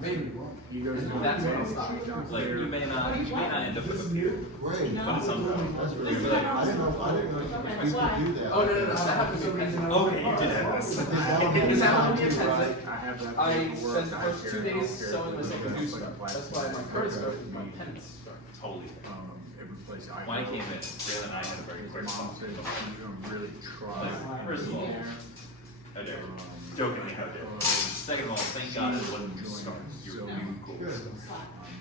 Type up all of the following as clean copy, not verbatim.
Maybe. That's like you may not end up with a Great. but it's something. That's really good. I didn't know you could do that. Oh, no, that happened to me. Okay, you did have this. This happened to me in Pennsylvania. I spent the first 2 days sewing myself a new stuff. That's why my current start is my penance start. Totally. Every place When I came in, Graylond and I had a very quick mom talk. said, "You're gonna really try." Like, first of all, how dare you? Jokingly, how dare you? Second of all, thank God it wasn't start. You're new goals.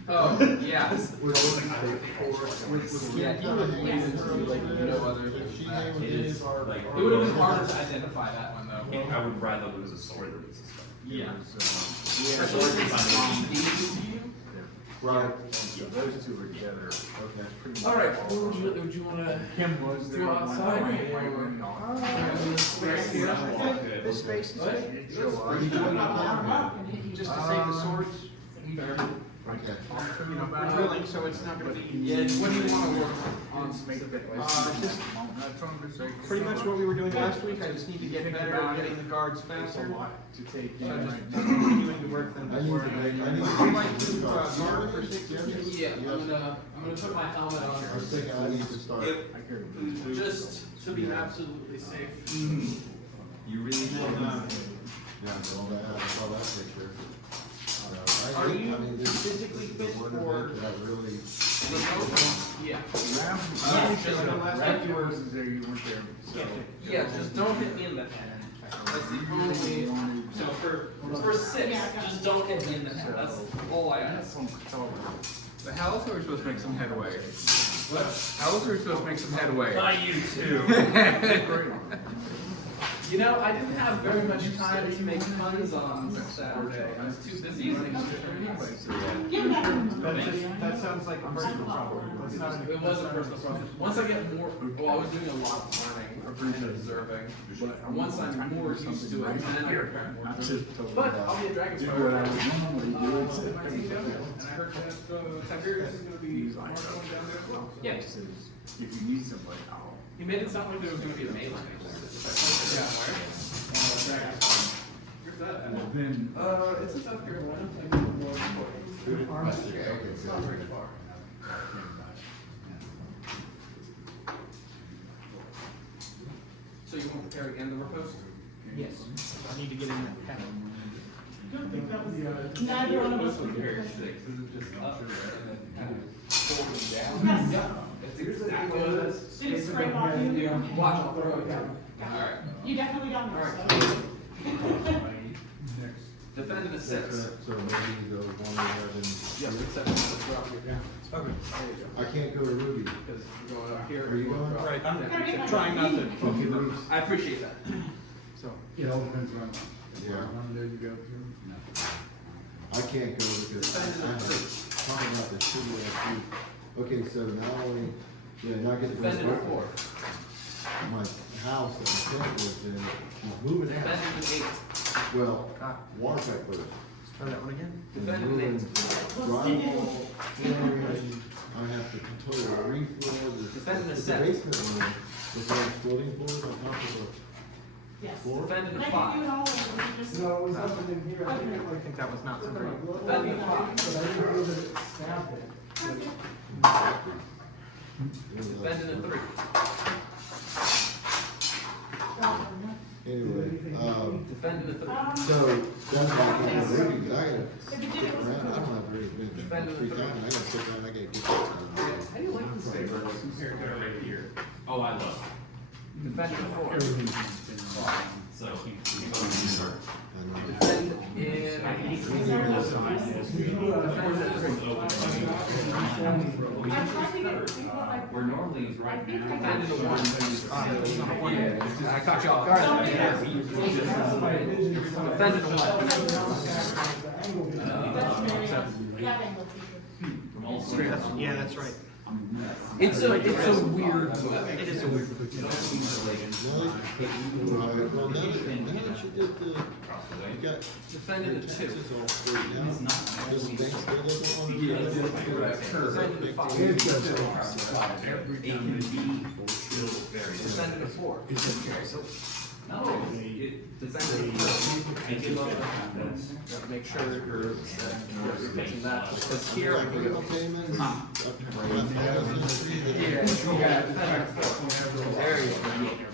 Oh, yeah. We're going to Yeah, he would lead into like no other. It is like It would have been harder to identify that one though. I would rather lose a sword than lose a stone. Yeah. Especially if it's Right. So those two were together. Okay. All right. Would you want to? Kim was Go there. outside. This space is Are you doing that? just to save the swords. Okay. You know, We're drilling, so it's not going to be. Yeah. What do you want to work on? Just pretty much what we were doing last week. I just need to get better at getting the guards There's a faster. lot to take So in. just continuing to work them I need to before. make, I need Would to. you like to guard for 6 inches? Yeah. I'm gonna put my helmet I was on thinking I need to start. I care about it. just to be absolutely safe. You really Yeah, all that, I saw that picture. Are you I mean, this physically fit one for? event that really, Yeah. Rap yours is there, you weren't there. So. Yeah. Just don't hit me in the head. That's the only. So for 6, just don't hit me in the head. That's all I ask. But how else are we supposed to make some headway? What? How else are we supposed to make some headway? Not you too. You know, I didn't have very much time to make puns on Saturday. I was too busy. That sounds like a personal problem. That's not a. It was a personal problem. Once I get more, well, I was doing a lot of planning and observing, but once I'm more used to it, then I prepare more. But I'll be a dragon Do slayer. what I would normally do. And I heard that Tiberius is going to be going down there as well. Yeah. If you need somebody, I'll. He made it sound like there was going to be a melee. Yeah. Where's that? Then. It's in South Carolina. It's not very far. So you want the carry and the riposte? Yes. I need to get in that pattern. Neither one of us would do it. Just up and then kind of fold them down. Yes. Yeah. It's exactly what it is. Did it scrape off you? Yeah. Watch, I'll throw it down. Alright. You definitely don't know. Alright. Defend the 6. so maybe the one we have in. Yes, except for the drop here. Okay. There you go. I can't go to Ruby. Because you're going up here. Are you going? Right. Gotta get my Trying not to. Okay, Ruby. I appreciate that. So. It all depends on. Yeah. There you go. I can't go because I have talking about the city last week. Okay, so not only, not get to go Defend to it 4. my house that my tenant lives in, she's moving out. Defend it 8. Well, water pipe first. Let's try that one again. Defend it Moving 8. drywall, flooring, I have to total refloor, Defend the the set. basement room, is there floating floors on top of Yes. the floor? Defend it Can I 5. give you all of them? Just. No, it was nothing in here. I think that was not something. Defend it 5. Defend it 3. Anyway, Defend it 3. so, that's why I can't go to Ruby, but I gotta If you stick did, it was around, I good. don't have very good Defend free the time, I gotta sit down, I gotta get this done. How do you like the saber compared to right here? Oh, I love it. Defend it 4. So he I know. Defend in. I tried to get people like. Where normally he's right I think now. I got Defend in it. 1. Yeah, I caught you off guard. Defend in 1. That's very, that angle feature. Yeah, that's right. It's a weird book. It is a weird. Really? Right, well, now that you did the, you got Defend in 2. taxes all straightened out, does the bank still doesn't want to do Yeah, that? Defend in 5. It can be or still very. Defend in 4. Defend make sure you're catching that. Because here I can go. Payments. There you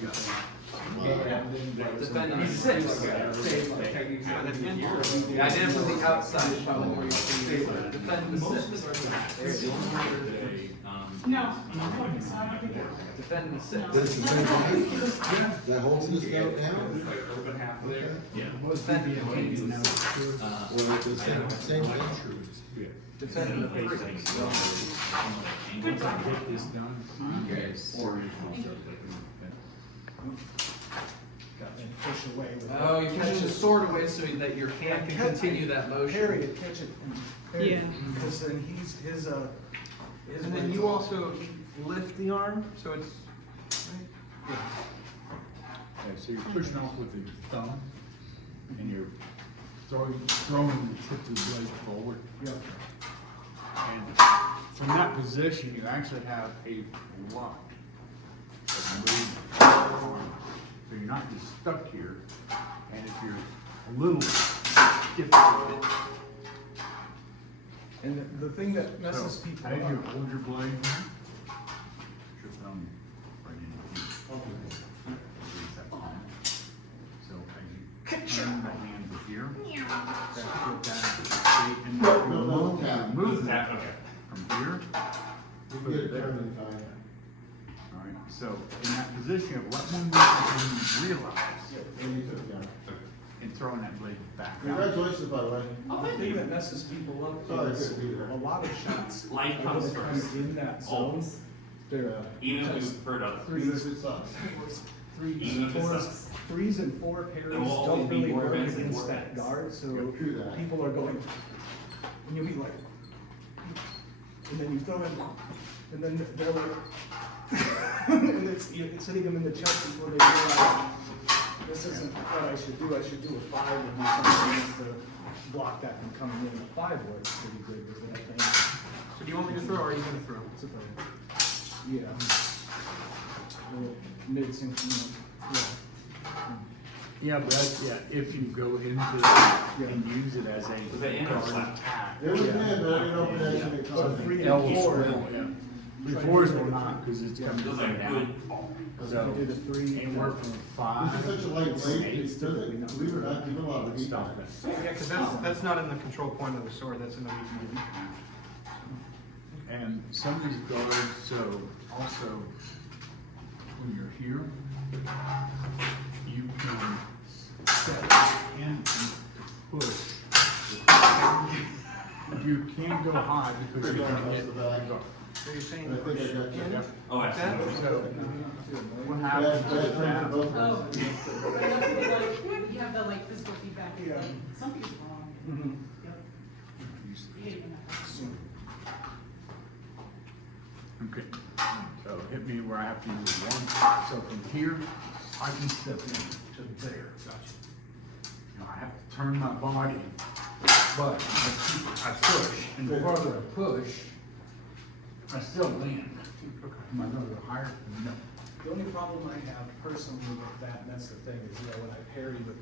go. Defending 6. Yeah, I did it from the outside, probably where you see defend the 6. There you go. No, so I don't think it. Defend the 6. This is the same thing? That holds this note down? Open half there. Yeah. Defend the 8. Or the same thing? Defend the 3. Good job. Get this done. Push away with it. Oh, you catch the sword away so that your hand can continue that motion. Parry it, catch it. Parry it, Yeah. because then his And then you also lift the arm, so it's. Okay, so you're pushing off with the thumb, and you're throwing the tip of the blade forward. Yeah. And from that position, you actually have a lock. So you're not just stuck here, and if you're a little stiff with it, And the thing that messes so people as you up. hold your blade, put your thumb right in here. So as you turn the hand to here, put that and move that from here. You can get it turned in time. All right, so in that position, let one move and realize, And you took it down. and throwing that blade back out. Congratulations, by the way. Oh, The thank thing you. that messes people up Sorry, I is couldn't be there. a lot of shots. Life when comes it first. in that zone. Always. They're Even if we prefer to. Even if it sucks. Even if it sucks. Threes and 4 parries There will always don't be really more work events and against more that events. guard, so Go through that. people are going, and you'll be like, and then you throw in, and then they're like, and it's hitting them in the chest before they realize this isn't what I should do. I should do a 5 and do something else to block that from coming in. A 5 works pretty good with that thing. So do you want me to throw, or are you gonna throw? It's a thing. Yeah. Mid-sync, yeah. Yeah, but that's, if you go into that and use it as a Was that in or guard slap? attack. It was in, but I didn't know if it actually So caused 3 it. and Elves 4. will, yeah. The fours will not, because it's coming Those are down. good. So, You did a 3. anywhere from This 5. is such a light to weight, 8. it doesn't, believe it or not, give a lot of heat. Stop it. Yeah, because that's not in the control point of the sword, that's in the weak point. And some of these guards, so also, when you're here, you can step in and push. You can't go high because you're gonna get the guard. So you're saying And I think I got you. in? Oh, absolutely. So, what Bad, happens bad with friend for that? both of Oh, us. but I think like, you have the like physical feedback, it's like, something's wrong. Mhm. Yep. You hate when that happens. Okay, so hit me where I have to use 1. So from here, I can step in to there. Gotcha. Now I have to turn my body, but I push, and the farther I push, I still land. Am I gonna go higher? No. The only problem I have personally with that, and that's the thing, is when I parry with,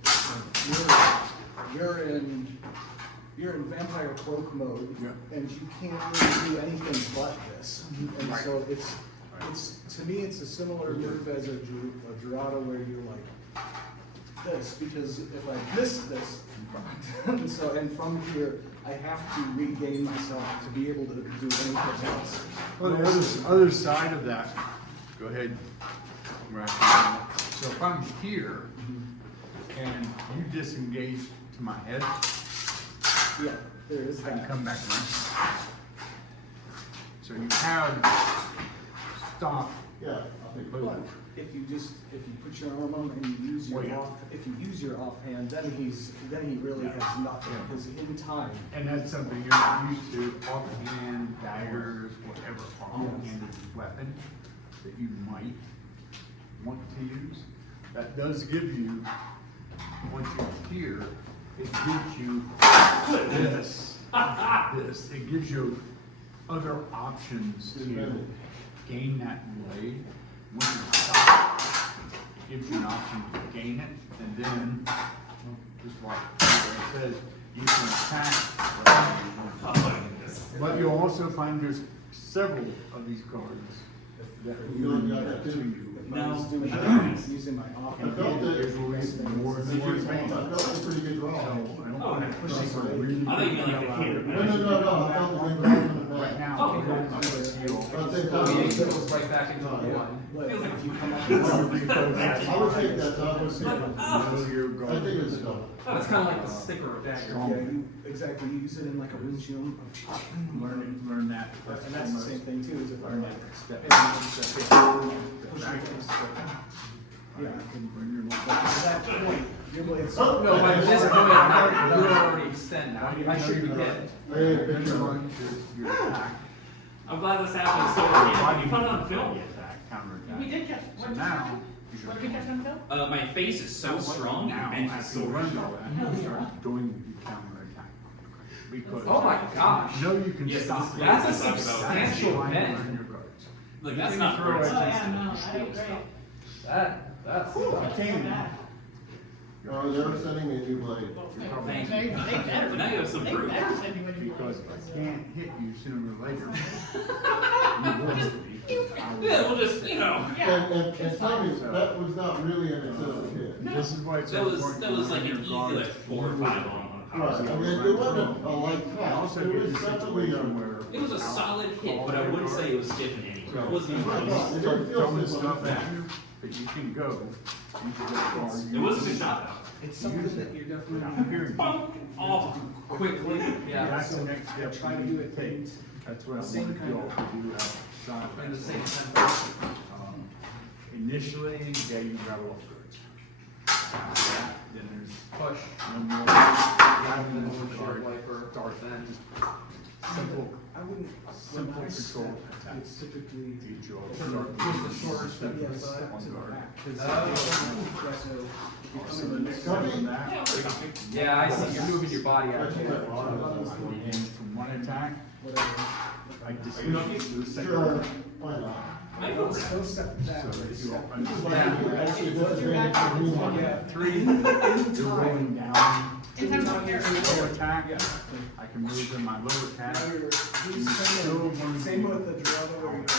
you're in vampire cloak mode, Yeah. and you can't really do anything but this. And Right. so it's, to me, it's a similar move as a Jurado where you're like, this, because if I miss this, and so, and from here, I have to regain myself to be able to do anything else. Well, the other side of that, go ahead. Right. So if I'm here and you disengage to my head, Yeah, there is I can that. come back around. So you have stop. Yeah, I'll take But both. if you put your arm on and you use your Well, yeah. if you use your offhand, then he really has nothing, because in time. And that's something you're not used to, offhand, daggers, whatever offhanded weapon that you might want to use. That does give you, once you're here, it gives you this, this. It gives you other options to gain that blade when you stop. gives you an option to gain it, and then, just like it says, you can attack whatever you want. But you'll also find there's several of these cards that You will don't got lead that to too? you. If I was doing that, I was using my I offhand. felt that. There's always more I than one thing. felt a pretty good draw. So, I don't Oh, want to push it really. I think you meant like a hit. No, I felt a good draw from the Right back. now, Oh, I'm going to steal. But they Oh, thought- yeah, it goes right back into the one. But Feels like if you come up I with would take that, so I would say. Know your I think it's a double. Oh, it's kind of like the sticker of dagger. yeah, you, exactly, you use it in like a windshield. Learn that. And that's the same thing too, is if I'm Learn like, that step. pushing things, yeah, I can, Bring your but at that point, your blade's. Oh, No, by this point, you're already extended. I should be dead. Hey, picture Your one. attack. I'm glad this happened so early. You put it on film. Attack, counter We attack. did catch, So what did you now, catch? is your What did we catch on film? My face is so strong Now, and after so you run all Hell that, you yeah. start doing the counter attack. Because. Oh my gosh. You know you can Yes, stop. this- That's a Let's talk about substantial Line bet. on your guards. Like that's You not can throw right. it. Oh, yeah, no, I agree. That's. That's so can. bad. Oh, they're sending me a new blade. Thank They you. better. But now you have some They proof. better send you any Because more. I can't hit you sooner or later. You will be. I will. Yeah, we'll just, you know. And tell me, that was not really an excessive hit. This is why it's That so was important. like to an learn easy your like guards 4 or 5 on a power Right, I skill. mean, it wasn't a light I foul, also it get was a definitely situation a. where. It was a solid hit, but I wouldn't say it was stiff in any way. It wasn't even Right, close. it Start didn't feel throwing simple. stuff at you, but you can go. You can go far. It was a good shot It's something that you're definitely I'm not hearing. though. Oh, Quickly, yeah. That's the next step. try to you do it take. things. That's what I Same want kind you all of- to do outside. In the same of sense. Initially, yeah, you rattle off guards. After that, then there's Push. no more. Then Rattling with off your guard. wiper. Start Then. simple. I wouldn't, Simple when I control step, attack. it's typically. Teach you all to Push start. the shorter step Yeah, to the step side. to the back, 'cause Oh. so if you come in the next. Copy? Yeah, I see. You're moving your body out. And from one attack, Whatever. I disengage to the second. Sure, why not? I feel Don't step back. So if you Step. understand. Actually, that's very convenient. Yeah. Three, you're rolling down. In terms of your. Low attack, Yeah. I can move in my low attack. Now you're, You he's still kind want of, to same do with the Dorado where you go.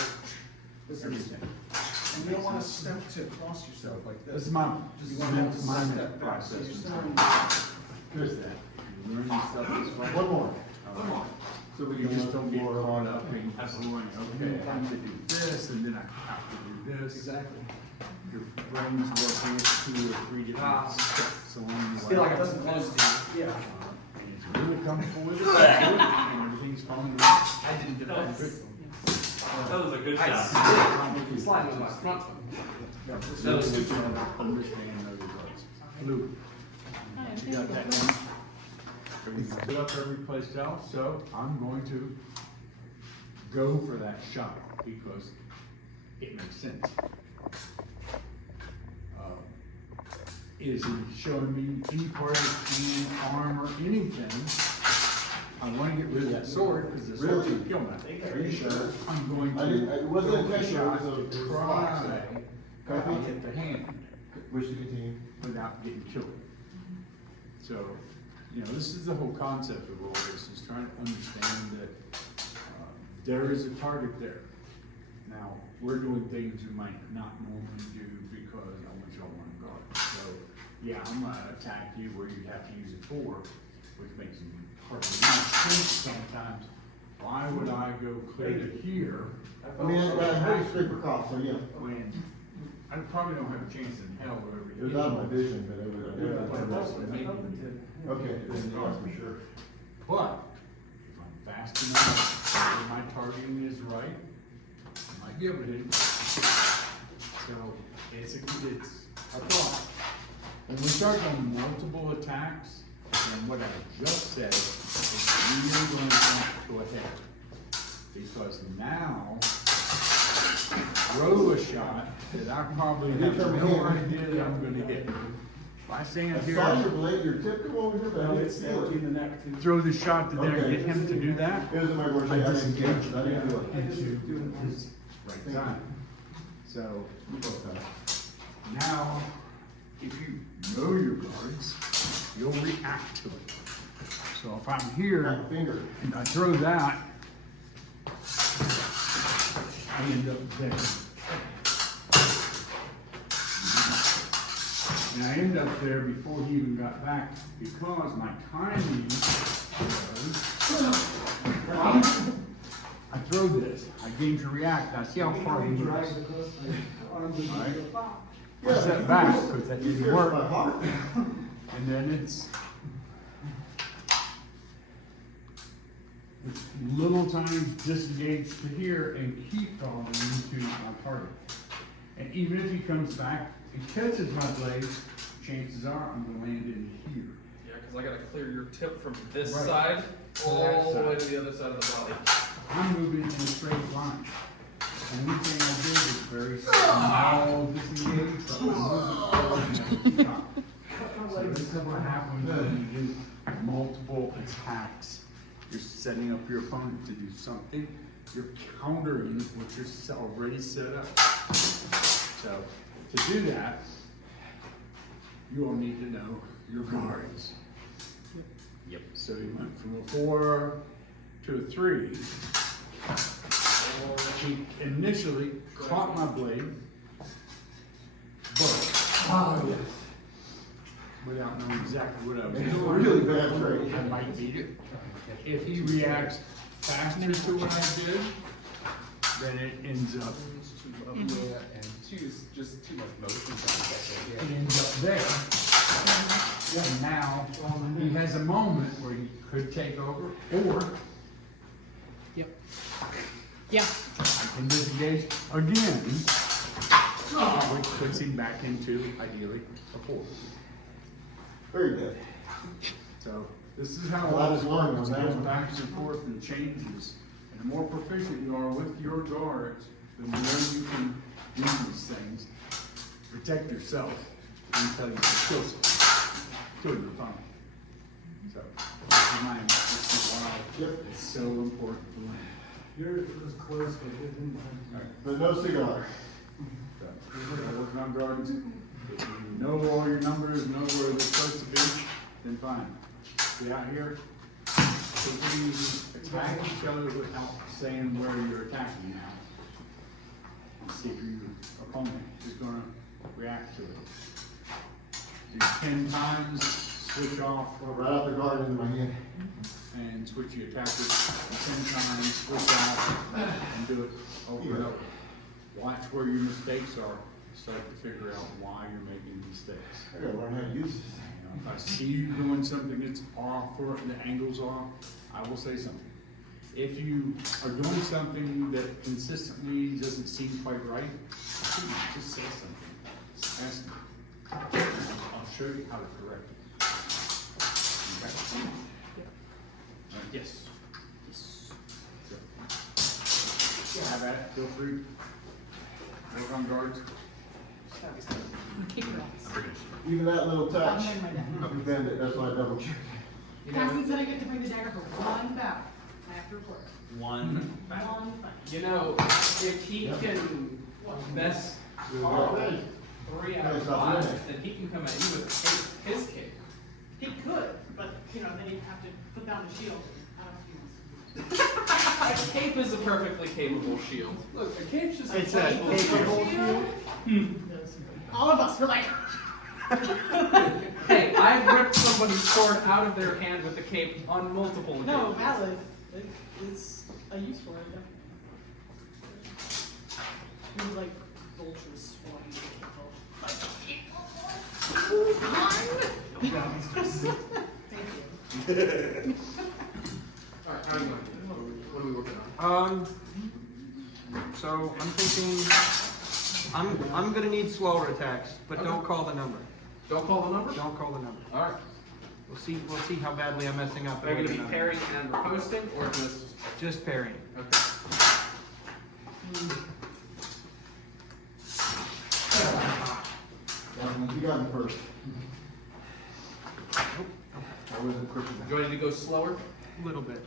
This is, everything. and you don't wanna step to cross yourself like This this. is my, You wanna have to my step back, so process. you're still. Here's that. You learn yourself this way. One more. One more. So we You can just don't get more caught on up in going, okay, I have to do this, and then I have to do this. Exactly. Your brain's working at 2 or 3 different steps along the I way. feel like it doesn't close to you. Yeah. And it's really comfortable with it, and everything's falling right. I didn't defend. That was a good I shot. did. Slide with my front foot. That was good to understand those words. Blue. You got that one? Everything's put up every place else, so I'm going to go for that shot because it makes sense. Is he showing me any part of his hand, arm, or anything? I want to get rid of that sword because the sword can kill me. Are you sure? I'm going I didn't, to it wasn't go for the intentional, shot it was a, to it was a try box. to get the hand Wish to continue. without getting killed. So, you know, this is the whole concept of all this, is trying to understand that there is a target there. Now, we're doing things we might not normally do because I want y'all on guard. So, yeah, I'm gonna attack you where you have to use it for, which makes it hard to think sometimes. Why would I go clear to here I mean, I heard you scrape across, so yeah. when I probably don't have a chance in hell to ever It was out of my vision, but it was. Okay, then yeah, for sure. But if I'm fast enough, and my targeting is right, I might be able to hit it. So it's a thought. When we start on multiple attacks, then what I just said is really going to go ahead. Because now, throw a shot that I probably have no idea that I'm gonna get. If I stand I here. saw your blade, your tip come over here, but I No, didn't it's feel empty it. in the neck too. Throw the shot to there, Okay. get him to do that. It was in my worst, I I didn't disengage catch it, I didn't do it. I just do it. His right side. So, Now, if you know your guards, you'll react to it. So if I'm here Got my finger. and I throw that, I end up there. And I end up there before he even got back because my timing was, I throw this, I gain to react, I see how far he Drives moves. across my arms and Alright. I step back because that You didn't pierced work. my heart. And then it's little time disengage to here and keep following into my target. And even if he comes back and catches my blade, chances are I'm gonna land in here. Yeah, because I gotta clear your tip from this Right. side To all that the way side. to the other side of the body. I'm moving in a straight line. And one thing I did is very small disengage, but I'm moving forward now. So this is what happens when you do multiple attacks. You're setting up your opponent to do something. You're countering what you're already set up. So to do that, you will need to know your guards. Yep. So he went from a 4 to a 3. He initially caught my blade, but without knowing exactly what I was It's a doing. really bad trade. I might beat it. If he reacts faster to what I did, then it ends up, And choose just too much motion. it ends up there. And now, he has a moment where he could take over, or Yeah. I can disengage again, which puts him back into, ideally, a 4. Very good. So, this is how A lot is learned on it that goes one. back and forth and changes. And the more proficient you are with your guards, the more you can do these things. Protect yourself until you can kill someone. Kill your opponent. So, remind this is why Yep. it's so important to learn. Yours was close, but it didn't. But no cigar. So, working on guards. If you know all your numbers, know where they're supposed to be, then fine. Get out here. So we attack each other without saying where you're attacking now. And see if your opponent is gonna react to it. Do 10 times, switch off, Right off the guard into my hand. and switch your attackers 10 times, switch out, and do it over and over. Watch where your mistakes are, start to figure out why you're making mistakes. I gotta learn how to use this. You know, if I see you doing something that's off or the angle's off, I will say something. If you are doing something that consistently doesn't seem quite right, just say something. Just ask me. I'll show you how to correct it. Okay? Yes. Yes. So, have at it. Feel free. Work on guards. Keep it on. Even that little touch, I'm in my deck. you bend it, that's why I double check. Cassie said I get to bring the dagger for one bout. I have to report. One. One fight. You know, if he can mess Carl Hey, 3 out of 5, then he can come at you with his cape. He could, but, you know, then he'd have to put down the shield. I don't know if he wants to do A cape is a perfectly capable shield. Look, a cape's just It's a a capable shield. All of us, we're like, Hey, I've ripped somebody's sword out of their hand with a cape on multiple no, occasions. valid. It's a use for it, definitely. It was like vultures swarming the Thank you. Alright, how are you going? What are we working on? So I'm thinking, I'm gonna need slower attacks, but don't call the number. Don't call the number? Don't call the number. Alright. We'll see how badly I'm messing up. Are you going to be parrying and riposting, or Just parrying. Okay. You got me first. I wasn't quick enough. Do you want me to go slower? A little bit.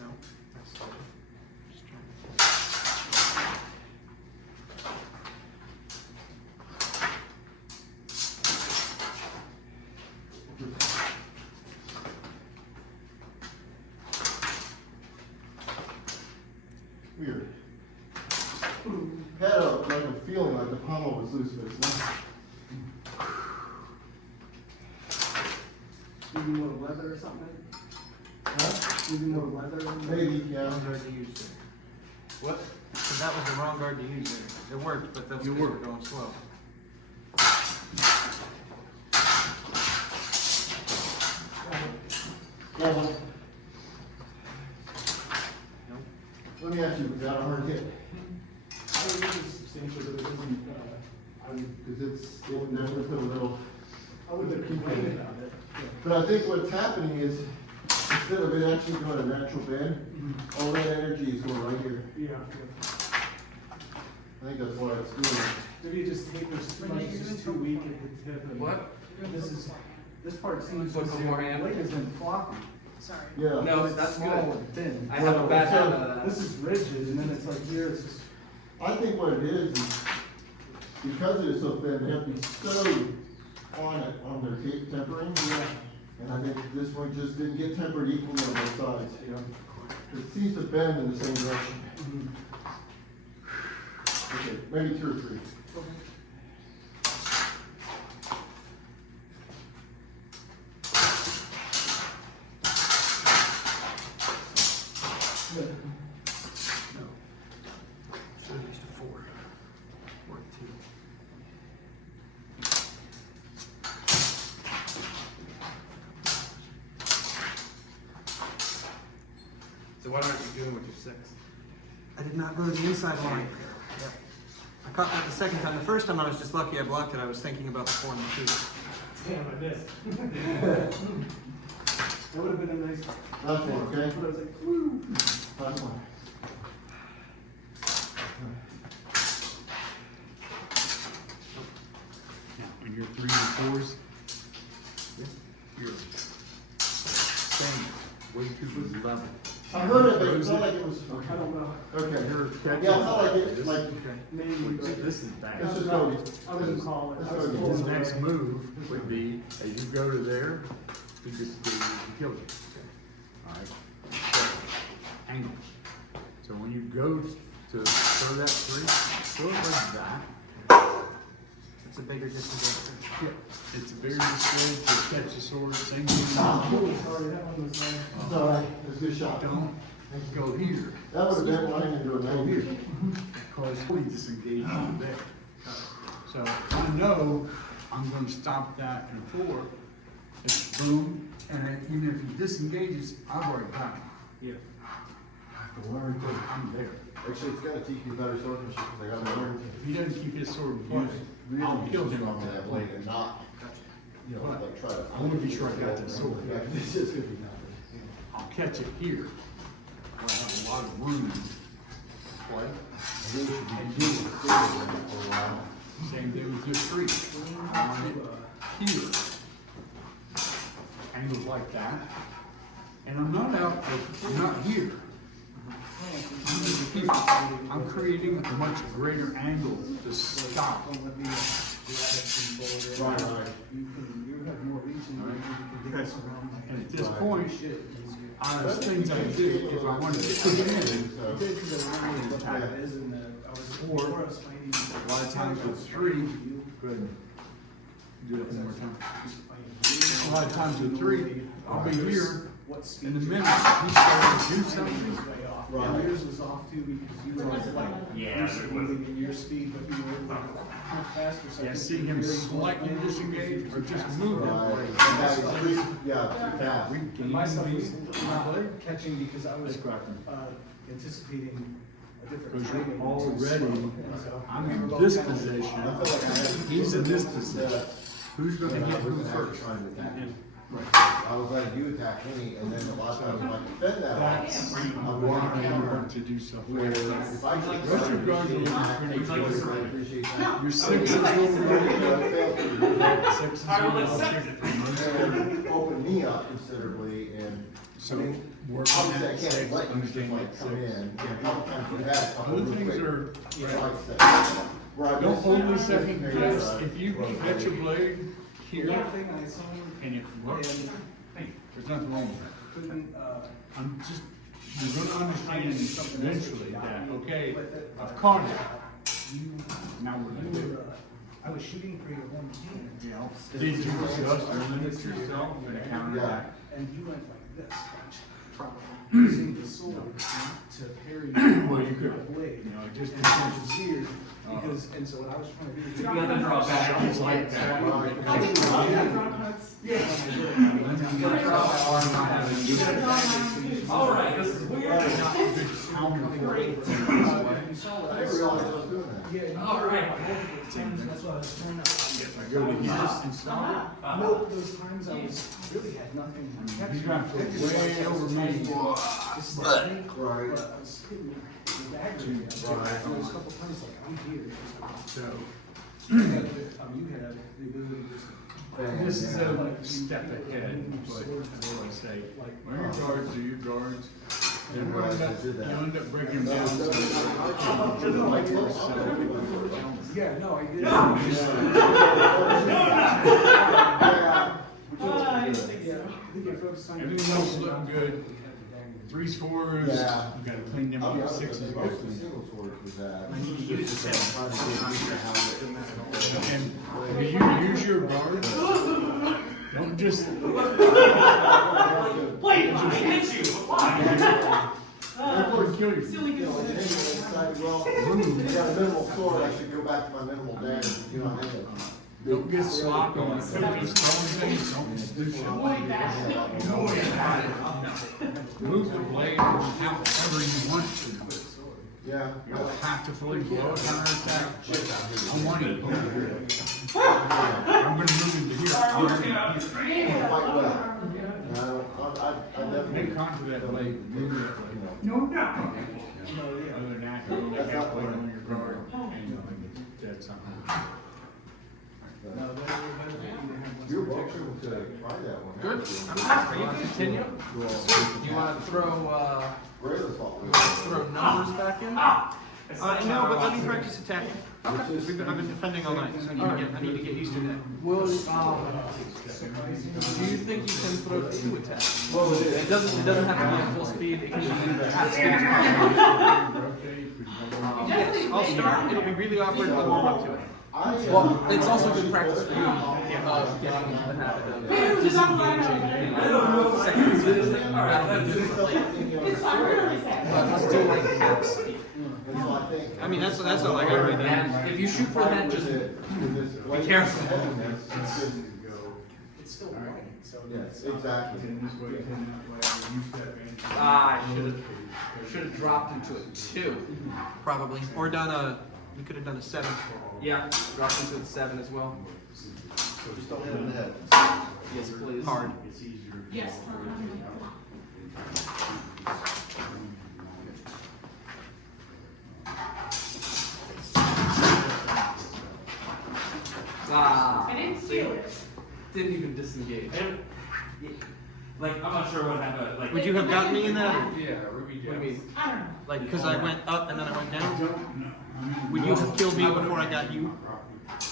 No. Just trying pommel was loose, but it's not. Maybe more leather or something? Huh? Maybe more leather? Maybe, yeah. Wrong guard to use there. What? So that was the wrong guard to use there. It worked, but that's It because we're worked. going slow. Yeah. Let me ask you, was that a hard hit? I mean, this is substantial, but it isn't, Because it definitely put a little, I wouldn't complain about it. but I think what's happening is, instead of it actually going a natural bend, all that energy is going right here. Yeah. I think that's why it's doing it. Maybe it just tapers too much, it's just too weak at the tip. And What? This part seems Look to beforehand. blade isn't floppy. Sorry. Yeah. No, It's that's small good. and thin. I have a bad So, habit of that. This is rigid, and then it's like here, it's just, I think what it is because it is so thin, they have to be so on it, on their tape tempering. And I think this one just didn't get tempered equally on both sides. It seems to bend in the same direction. Okay, maybe 2 or 3. So used to 4. Work 2. So what aren't you doing with your 6? I did not go to the inside line. Yep. I caught that the second time. The first time I was just lucky I blocked it. I was thinking about the 4 and the 2. damn, I missed. That would have been a nice, That's one, okay? but I was like, woo. That's one. Now, in your 3 and 4s, you're staying way too level. I heard it, but it felt like it was, I don't know. okay. You're catching. Yeah, I felt like it, This- like, Okay. Maybe, This is bad. Let's just go. I wouldn't call it. Let's I was go. His pulling next away. move would be, as you go to there, he just kill you. Alright? Angle. So when you go to throw that 3, throw it like that. It's a bigger distance. Yeah, it's a very display to catch the sword, same thing. Oh, sorry, that one was like. it's all right, it was a good shot. Don't go here, That would have been mine into a go 90. here, because we disengage from there. So I know I'm gonna stop that in 4, it's boom, and then even if he disengages, I've already got him. Yeah. I have to learn to. I'm there. Actually, it's gotta teach me better swordsmanship, because I gotta learn to. If he doesn't keep his sword Really used, I'll kill him on with that that blade blade. and not, you know, like try to. I wanna be sure I got that sword. Yeah, this is gonna be nothing. I'll catch it here, where I have a lot of room to play. And do it for a while. Same thing with your 3. I want it here. Angled like that. And I'm not out, I'm not here. I'm here. I'm creating a much greater angle to stop. Right, right. You have more reach and you can get us around. And at this point, there's things I do if I wanted to put it in. So, Or a lot of times with 3, go ahead and do it one more time. A lot of times with 3, I'll be here, in the minute he's starting to do something, Right. Yours was off too because you were like, Yeah, you're moving at your speed, but you were able to go faster. So I yeah, think see you're him very slightly close. disengage or just moving. right. Yeah, too fast. We And can my stuff even was be not catching because I was That's cracking. anticipating a different Because timing. you're already, And so I'm we were in both this kind of- position, I feel like I had. he's in this position. Who's gonna And I hit who was actually first? trying to attack. Right. I was letting you attack me, and then a lot of times if I defend that, That's I'm why walking I over. want to do something. Where if I take Rest of guards are I looking appreciate that. Your 6 is over. It 6 is over. opened me up considerably, and So, I mean, work on obviously I that can't 6, let you just understand like that come in. 6. And a couple times you had a couple Other of things quick are, fights that- where I don't missed- only second Maybe, guess, if you catch your blade The here, one thing I saw and it works, hey, there's nothing wrong with that. couldn't, I'm just, you're gonna understand eventually that, okay, I've caught it, Now we're you gonna were, I was shooting for your home team, you know, did you just limit yourself and counterattack? and you went like this, using the sword to parry Well, you could, the blade. you know, just And it was weird, because, and so what I was trying to do is. You have to draw back. it's like that. Yeah, draw cards. All right, this is weird. I didn't realize I was doing that. Yeah. All right. Multiple times, that's why I was trying to. I go to use and stop. No, those times I was, really had nothing. He's gonna put way over me. Just stabbing, Right. but I was hitting the dagger. And there was a couple times like, I'm here. So, You had the ability to just. this is a step ahead, but I would say, your guards are your guards. You end up breaking down. Yeah, no, I did. Yeah. I didn't think so. Everything else looked good. 3s, 4s, Yeah. you gotta clean them up. 6s, go clean. Single sword was that. I need to use the pen. And when you use your guard, don't just. Wait, I hit you. Why? And of course, Silly you know, goose. like, anyway, decided, well, I got a minimal sword, I should go back to my minimal damage, you know, I had Don't get sloppy. Don't just throw things. Don't just do shit. Way back. Move the blade however you want to. Yeah. You don't have to fully blow a counterattack. I want it over here. I'm gonna move into here. Fight well. I definitely. Make contact that blade. Move that blade. No, no. Other than that, you don't have to blade on your guard. And that's something. You're welcome to try that one. Good. I'm happy. You continue. Do you want to throw Greylond's fault. numbers back in? No, but let me practice attacking. I've been defending all night, so I need to get used to that. Will, do you think you can throw 2 attacks? It doesn't have to be at full speed. It can be half speed. Yes, I'll start. It'll be really awkward, but warm up to it. Well, it's also good practice for you getting into the habit of disengaging in seconds. It's not really sad. Let's do like half speed. I mean, that's all I got right now. And if you shoot for that, just be careful. It's still white, so. Yes, exactly. I should have dropped into a 2. Probably. Or done a, you could have done a 7. Yeah, dropped into the 7 as well. Just don't hit him in the head. Yes, please. Hard. Yes. Ah, I didn't steal it. didn't even disengage. Like, I'm not sure what happened. Like, Would you have gotten me in that? Yeah, Ruby. What do you mean? I don't know. Like, because I went up and then I went down? Would you have killed me before I got you?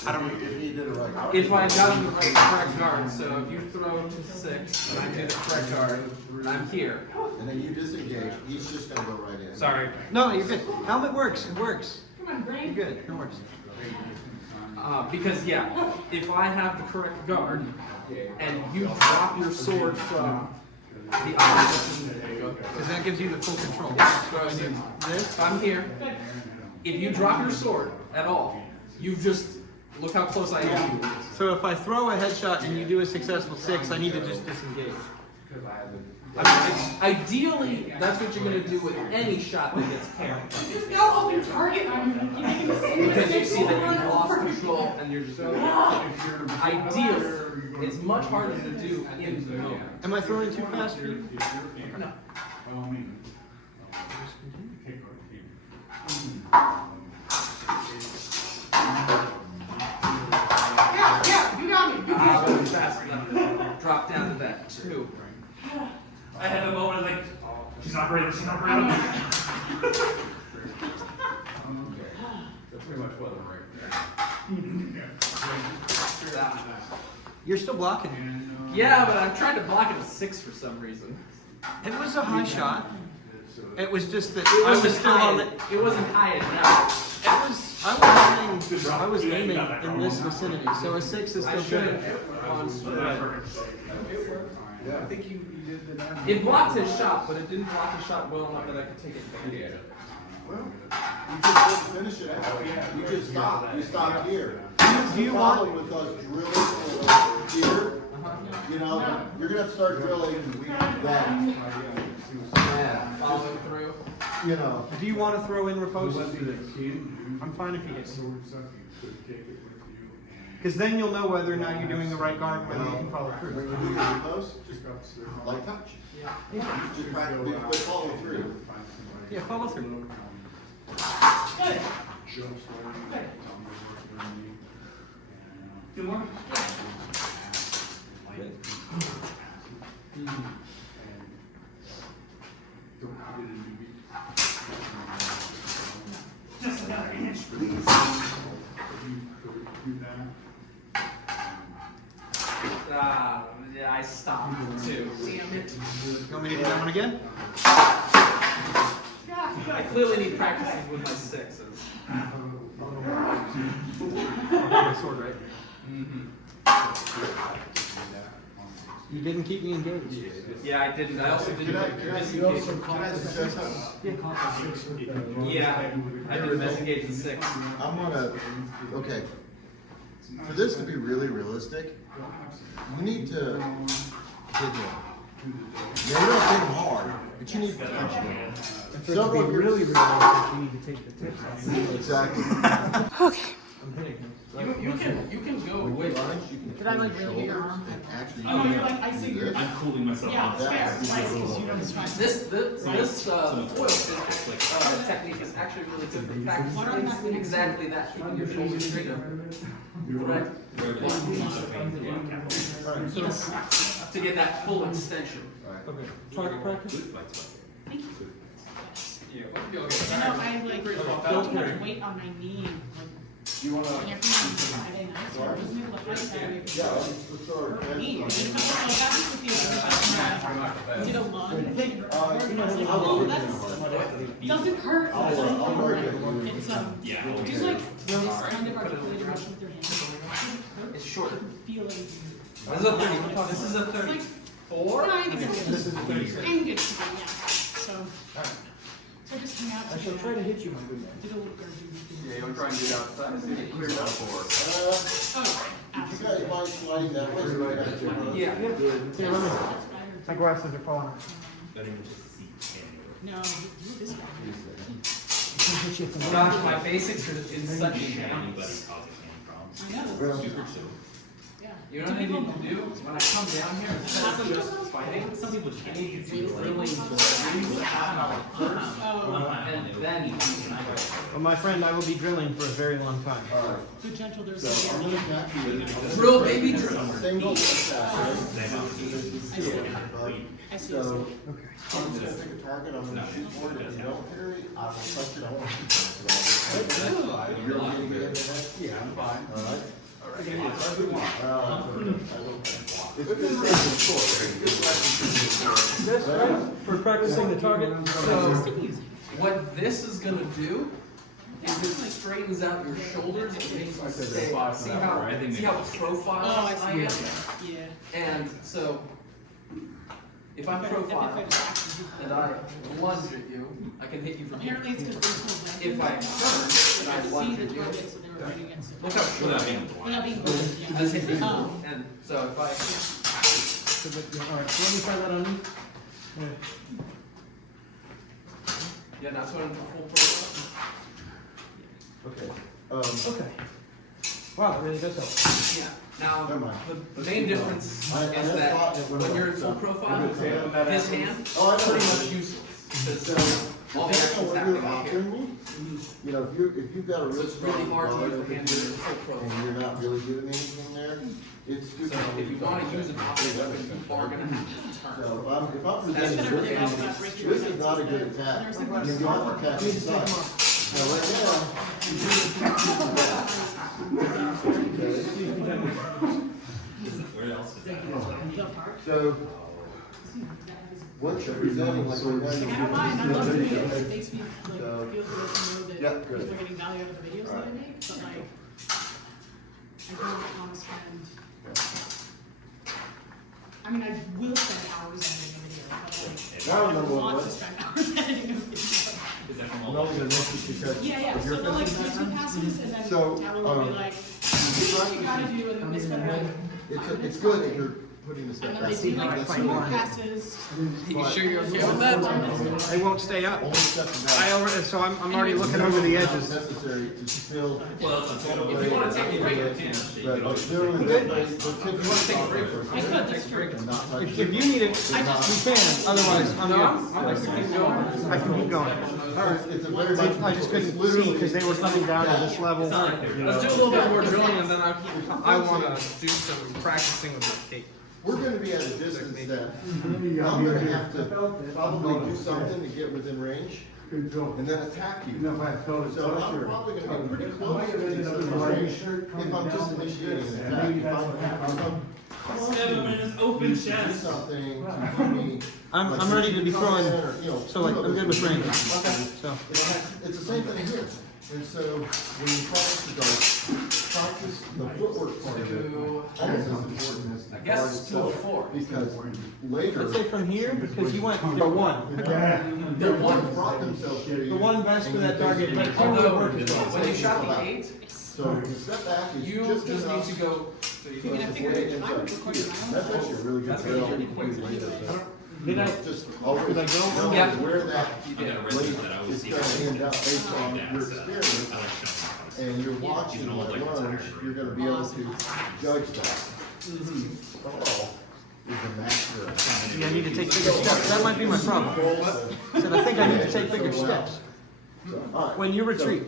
I don't know. He did it right. If I got him the correct guard, so if you throw to 6 and I do the correct guard, I'm here. And then you disengage, he's just gonna go right in. Sorry. No, you're good. Helmet works. It works. Come on, You're brain. good. It works. Because yeah, if I have the correct guard and you drop your sword from the opposite, Because that gives you the full control. this, I'm here. If you drop your sword at all, you just look how close I am to you. So if I throw a headshot and you do a successful 6, I need to just disengage. I mean, ideally, that's what you're gonna do with any shot that gets parried. There's no open target on you. You make a mistake. Because you see that you've lost control and you're just going. Ideally, it's much harder to do in the moment. Am I throwing too fast for you? No. Yeah, you got me. You got me. Fast enough. Drop down to that 2. I had a moment like, she's not ready, she's not ready. That's pretty much what I'm right there. You're still blocking. Yeah, but I'm trying to block it at 6 for some reason. It was a high shot. It was just that It I was wasn't still on the. high. It wasn't high enough. I was aiming in this vicinity, so a 6 is I still should good. have on spread. I think you did the damage. It blocked his shot, but it didn't block his shot well enough that I could take advantage of it. Well, you just didn't finish it out. You just stopped. You stopped here. Do you The want? problem with us drilling here, you know, you're gonna have to start drilling that, Following through. you know. Do you want to throw in riposte? I'm I'm fine if you do. Sword stuff, you could take it with you and Because then you'll know whether or not you're doing the right guard, whether you can follow When through. you do your post, pick up their like touch. Yeah. Just practically, but follow through. find somebody. Yeah, follow through. Good. Just like, working on me. Two more? And don't forget a newbie. Just another inch, please. You could do that. Yeah, I stopped too. Damn it. You want me to do that one again? I clearly need practices with my 6s. My sword, right? Mm-hmm. You didn't keep me engaged. Yeah, I didn't. I also didn't. Can I suggest something? Yeah, I didn't disengage the 6. I'm gonna, okay. For this to be really realistic, you need to hit him. Yeah, you don't hit him hard, but you need to touch him. Several of your- really realistic, you need to take the tips off. Exactly. I'm hitting him. You can go When away. you lunge, you can Did I, like, turn your really hit your shoulders arm? and actually. Oh, you're like, I see do yours. this. I'm cooling myself Yeah, off. it's fair, right, because you don't strike. This foil technique is actually really good for practicing exactly that, keeping your shoulders straight up. Right? So, to get that full extension. Okay. Target practice? Thank you. Yeah. I know, I like, feel too much weight on my knee. You wanna? Like, every Friday night, so I just maybe like, I Saturday. Yeah, let's throw our Knee, hands so on that's with the, did a lunge. Oh, that's, doesn't hurt. I'll work it. It's, Yeah. do like, this kind of articulated motion with your hands. It's shorter. Feeling. This is a 30. This is a 34. Kind of. This is 36. And good to go, yeah. So I just hung out. I shall try to hit you, my good man. Did a little garden. Yeah, you'll try and do it outside. Oh, Would you guys mind sliding that way? So I got your- Yeah. Here, let me. My glasses are falling. No, do this guy. Gosh, my basics are in such shambles. I know. Really? Yeah. You know what I need to do? When I come down here, instead of just fighting, Some people just I can't need to do do it. drilling the half first, Oh, and then you can Well, my friend, I will be drilling for a very long time. All right, good gentle, there's so I'm a gonna tap you. drill, baby, drill. Single attack, right? I see. So, I'm gonna pick a target, I'm gonna shoot for it, if you don't carry, I will touch it, I won't shoot for it. You're getting it in the next? Yeah, I'm fine. All right? It's good That's right. For practicing the target. So, what this is gonna do is it straightens out your shoulders and makes you stay. See how profile Oh, I I see. am? Yeah. And so, if I'm profiled and I lunge at you, I can hit you from here. Apparently it's because there's no. If I turn and I see lunge the at you, targets that they were running against. look how short I am. Without being. You just hit me. Oh. And so if I, All right, so let me try that on you. yeah, that's what I'm full profile. Okay, Okay. Wow, that really does help. Yeah. Now, Never mind. the main difference I is just that thought it was when you're in like full that. profile, Is it his hand Oh, I is know. pretty much useless. Because all the depending on action's what happening you're up here. offering me, you know, if you've got a So real it's really strong hard to body use the hand in full and profile. you're not really doing anything there, it's So stupid. if you want to use an opposite weapon, you are going to have to turn. So if I'm That's presenting just this really hand, helpful. this is not a good attack. You're going to attack the side. Now, right now, you do Where else is that? So, what you're presenting, like right now. Like, I don't mind, I love the videos, it makes me like So- feel good to know that Yeah, people good. are getting value out of the videos that I Alright. make, but like, I don't want to spend. I mean, I will spend hours editing a video, but like, Now I I remember don't what want it to was. spend hours editing a video. Is that from I'm only gonna mention it because. Yeah, of your so they'll like business. teach me passes and then So, Tyler will be like, here's what you gotta do, and then they spend like It's good that you're putting this and stuff then back. they do like That's 2 more good. passes. You sure you're okay with that? They won't stay up. Only step back. I already, so I'm already looking over the edges. Necessary to fulfill. Well, that's what If you wanna take a break, you can. Right, like literally, the typical take a break software I could, that's true. and not touch If you need it, I just- we can, otherwise I'm No, good. I'm just keep going. I can keep going. It's a very much. I just couldn't see because they were coming down to this level. Let's do a little bit more drilling and then I wanna do some practicing with the tape. We're gonna be at a distance that I'm gonna have to probably do something to get within range and then attack you. So I'm probably gonna be pretty close to this range if I'm just initiating an attack. If I'm 7 minutes open do chest. something to give me. I'm like, ready to be come throwing, in or, you know, so like, I'm good with range. So, It's the same thing here. And so when you practice the footwork part of it, almost as important as the I guard guess to a itself. 4. Because later. let's say from here, because you went to one. The one brought themselves here. The one best for that target, but Although, work as well. when you shot the 8, So the step back is you just just need enough. to go. So you I mean, I go figured Ends if I up would record here. my own. That's actually a really good That's drill. gonna be pretty Did I? Just always Did I go? know Yeah. where that You got a blade resume that I was is seeing. gonna end up based on Yeah, your so, experience. I like showing And you're watching Even my old, like, lunge, retired. you're gonna be able to judge that. Carl is a master of. Yeah, I need to take bigger steps. That might be my problem. I said, I think I need to take bigger steps Alright. when you retreat.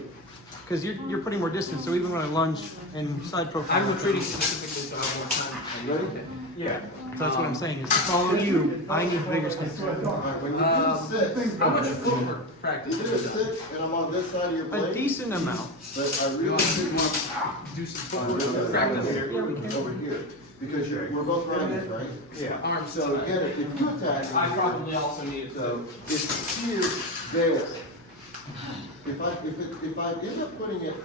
Because you're putting more distance, so even when I lunge and side profile. I'm retreating specifically so I have more time. Ready? Yeah. So that's what I'm saying, is to follow you, I need bigger steps. Alright, when you do six, How much footwork practice you do do a you six, and I'm on this side of your A blade, decent amount. but I You really want to do do some on footwork this side practice? over here, because we're both righties, right? Yeah. Arms. So get it, if you attack. I probably also need it. So it's here, there. If I end up putting it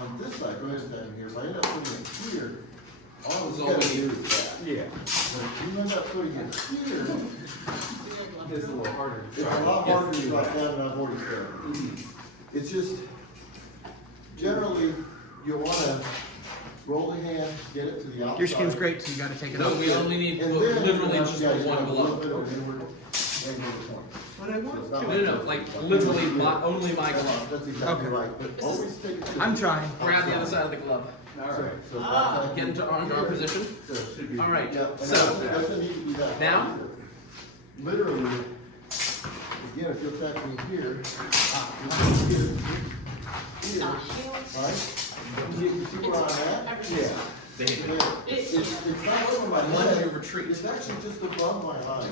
on this side, go ahead and tap here, if I end up putting it here, all That's we all gotta we do need. is that. Yeah. But if you end up putting it here, It's a little harder. it's a lot harder to drop down than I've already said. It's just, generally, you wanna roll the hand, get it to the outside. Your skin's great, so you gotta take it No, off. we only need And then literally you just guys the one have a little glove. bit of inward angle point. But I want So it's not No, like literally only my glove. That's exactly Okay. right, but always take it to the. I'm trying. Grab the other side of the glove. So Get into arm guard position. All right. Yeah, and So that's what you need to do that. now? Literally, again, if you'll attack me here, here, alright? You see where I'm at? Yeah. they hit me. Yeah. It's not over my One head, you retreat. it's actually just above my eyes.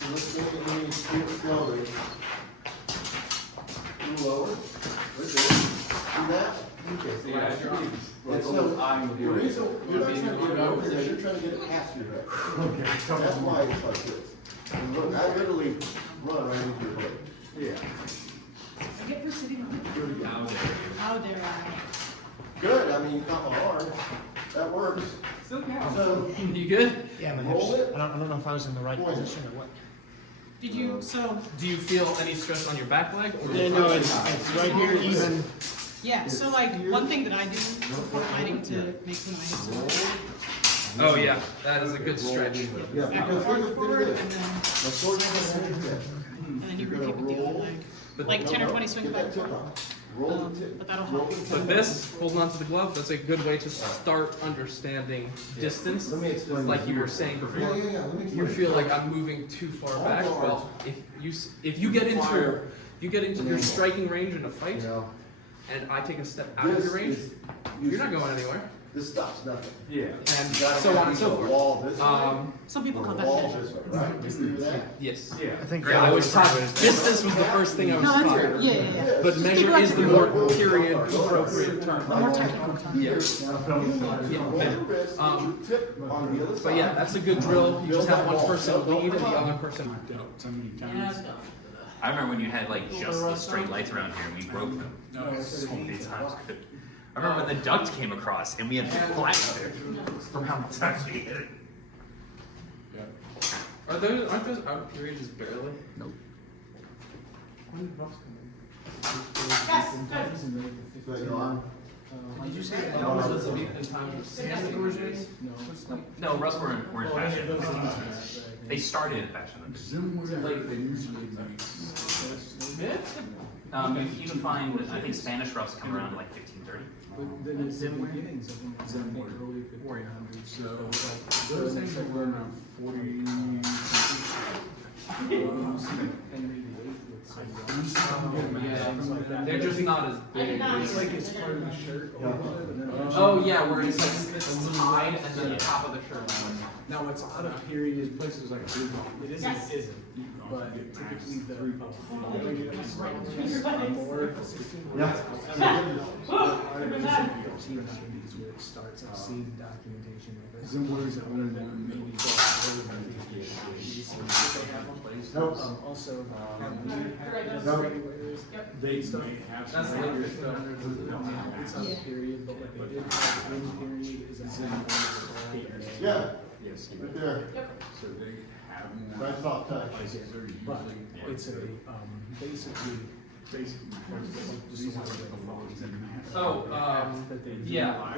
So let's go and do it slowly. A little lower, right there. See that? Okay, so Yeah, that's your your arms. And so, the reason, you're not trying to get it over there, you're trying to get it past your head. That's why it's like this. And look, I literally run right into your blade. Yeah. I get for sitting on it. Do it again. How dare you. How dare I? Good, I mean, you got my arm, that works. Still counts. So, You good? Yeah, my Roll hips. it. I don't know if I was in the right position or what. Did you, so, Do you feel any stress on your back leg? Or Yeah, no, it's right here even. yeah, so like, one thing that I do before fighting to make some of my hips work, Oh yeah, that is a good stretch. yeah, back because forward, look forward, at and this. then, My sword's gonna hit your head. and then you You're repeat gonna with the other roll. leg. But, Like 10 or No, 20 swings get back that and tip forth. on. Roll the tip. But that'll Roll help. the tip but on. this, holding onto the glove, that's a good way to start understanding distance. Let me explain Like this you here. were saying Yeah, before. yeah, yeah, let me You explain. feel like I'm moving too far back. Well, if you get into your striking range in a You fight, know, and I take a step out of this your range, is you're not useless. going anywhere. This stops nothing. Yeah. And You gotta so on have and so either forth. wall this way, Some people or call that wall finishing. this way, right? agree with that? Yes. Yeah. I think I was taught, distance was the first thing I was No, that's taught. good, yeah. But measure is the more period appropriate term. More technical term. Here, Yes. now, you need to raise your wrist, put your tip on the other side. But yeah, that's a good drill. You just have one person lead and the other person. Knocked out so many times. I remember when you had like just the straight lights around here and we broke them. So many times. I remember when the duct came across and we had to flash there from how many times we hit it. Aren't those out periods just barely? Nope. When did Ross come Yes, good. So your arm. in? Did you say that was in times of Sam's origins? No, Russ were in fashion. They started in fashion. They usually make. You can find, I think Spanish Ruffs come around like 1530. But then it's in the beginnings of them, it's in the early 1400s. So those things are around 40. Henry VIII with some Yeah, like that. they're just not as I did big. not. It's like it's part of the shirt a little bit, and then Oh yeah, where it's like it's tied and then the top of the shirt. now it's out of period places like it isn't, Yes. it isn't, but typically the more Yeah. where it starts. I've seen documentation of it. Zimblers are one of them, maybe. Nope. Also, Nope. They may have some. That's later stuff. it's out of period, but what they did have in period is a Zimblers. Yeah, Yes, right there. so they have more. Right soft touch. Places are But usually. it's a, basically, Basically, these are the loads and mass. Oh, that they do. yeah.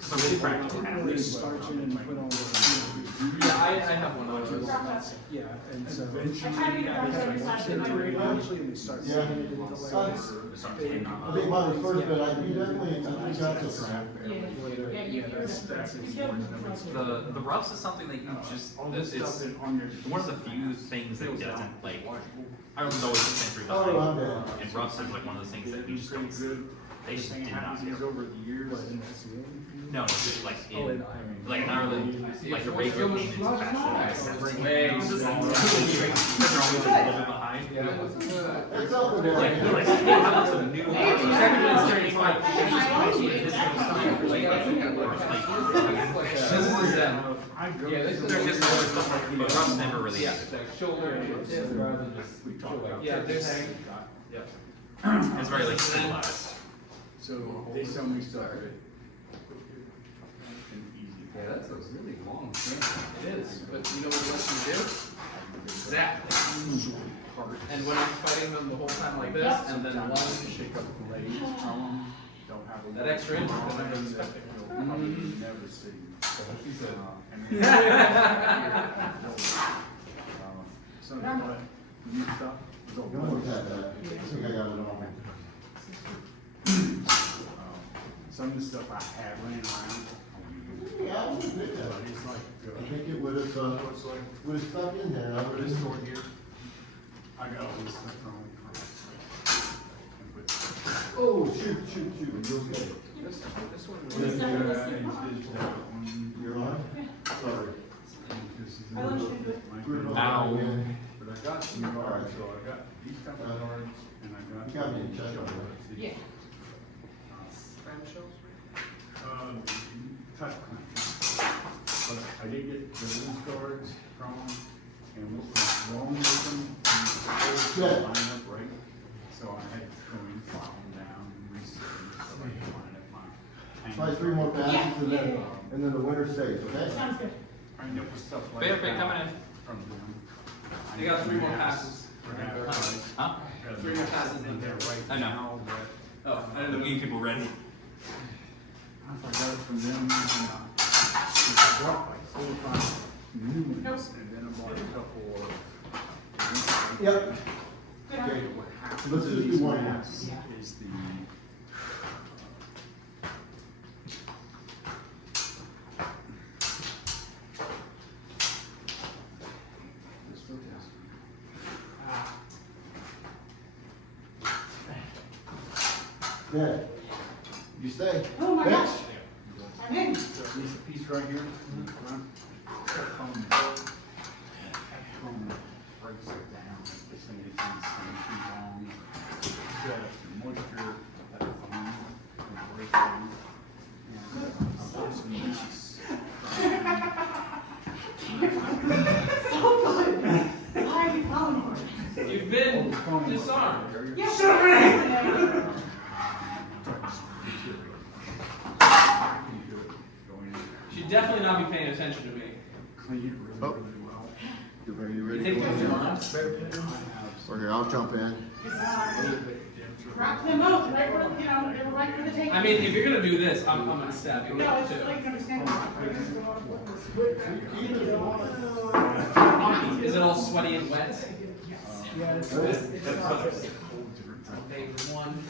So really practical Didn't half. really starch it and put all the, Yeah, I have one of those. yeah, and so. I try to get it every Saturday. Eventually, they start Yeah. sending it into like. I think mine was first, but you definitely, I think that's a. Yeah, you The Ruffs is something that you just, it's one of the few things that doesn't like, I was always a century Oh, I'm building. dead. And Ruffs is like one of those things that you just don't see. They just did not do. over the years. No, it's just like Oh, in, and I. like in Ireland, like the radio came into fashion. Way It's just like, they're always a little bit behind. It's up there. Like, you're like, hey, how much of a new This is them. Yeah, this is They're just more stuff like, but Ruffs never really. Yeah, shoulder rather than just. Yeah, there's. It's very like civilized. So they sell me stuff that. Yeah, that's a really long thing. It is, but you know what lets you do? Zap. And when I'm fighting them the whole time like this, and then one shake up the blade. That extra inch, then I didn't expect it. Never see. She said. So what, new stuff is all No one had that. I think I got it on. Some of the stuff I had laying around. Yeah, I wouldn't do that. But it's like, I think it would have, would have stuck in there. I would have stored here. I got all this stuff from. Oh, shoot. You're okay. You're on? Sorry. I let you do it. Ow. But I got some cards, so I got these couple cards, and I got. You got me in check on that. Yeah. Touch clamp. But I did get the loose cards from them, and what was wrong with them, the Yeah. line up right. So I had to go in, file them down, and reset them, so I could line up my. Try 3 more passes and then the winner stays, okay? Sounds good. I end up with stuff like Bear that. Pig coming in. From them. They got 3 more passes. Huh? 3 more passes in there, right? I know. Oh, I The didn't know. new people ready. I got it from them, and I bought like 4 or 5 new ones, and then I bought a couple of. Yep. Good. Okay. What happens Let's to just do these one maps more. is the. This one is. Yeah. You stay. Oh my Next. gosh. I'm in. So at least a piece right here. From phone. Disarm. Yeah. She'd definitely not be paying attention to me. Clean it really, really well. Are you You ready? think that's your arms? Or here, I'll jump in. Wrap them out, right where, you know, they were right for the taking. I mean, if you're gonna do this, I'm gonna stab you No, it's too. like understandable. Is it all sweaty and wet? Yeah, it's Okay, one.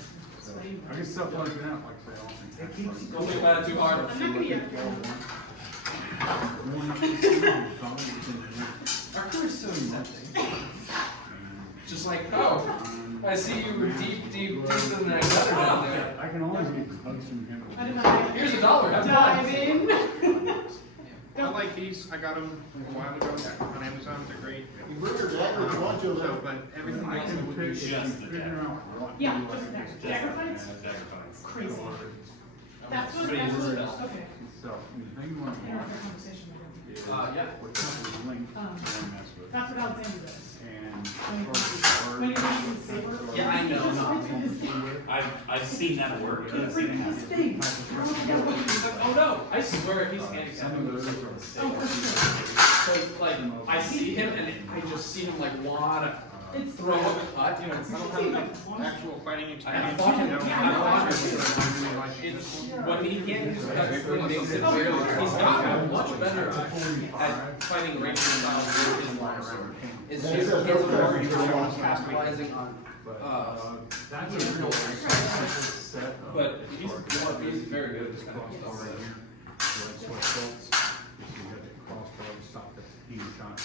I can stop plugging out like they all think. Don't think about it too hard. I'm not gonna get Our crew is so accepting. Just like, oh, I see you were deep in that gutter down there. I can always get bugs from him. I don't know. Here's $1. Have Dive fun. in. I like these. I got them a while ago on Amazon. They're great. You bring your dad with you, want you? So, but everything else would be Figure out what. Yeah, just that. Dagger fights? Crazy. That's what, okay. So, the thing you want to watch Conversation with him. is Yeah. what the link you want to mess with. That's what Alexander does. And When you're using saber. Yeah, I know. I've seen that work. I've seen it Freaking happen. thing. Oh no, I swear if he's handicapped, I'm gonna from the So like, I see him and I just see him like wanna It's throw a cut, you know, it's I don't have enough actual fighting I experience. fought him. Yeah, It's when he can't use cuts, it makes it very. He's gotten much better at fighting ranged styles with his lives. It's Yeah, just it's his okay. more Yeah. capitalizing on. That's a real set of. But he's very good at this kind of stuff. Right here. So that's what salts. If you got the crossbow to stop the heat shot.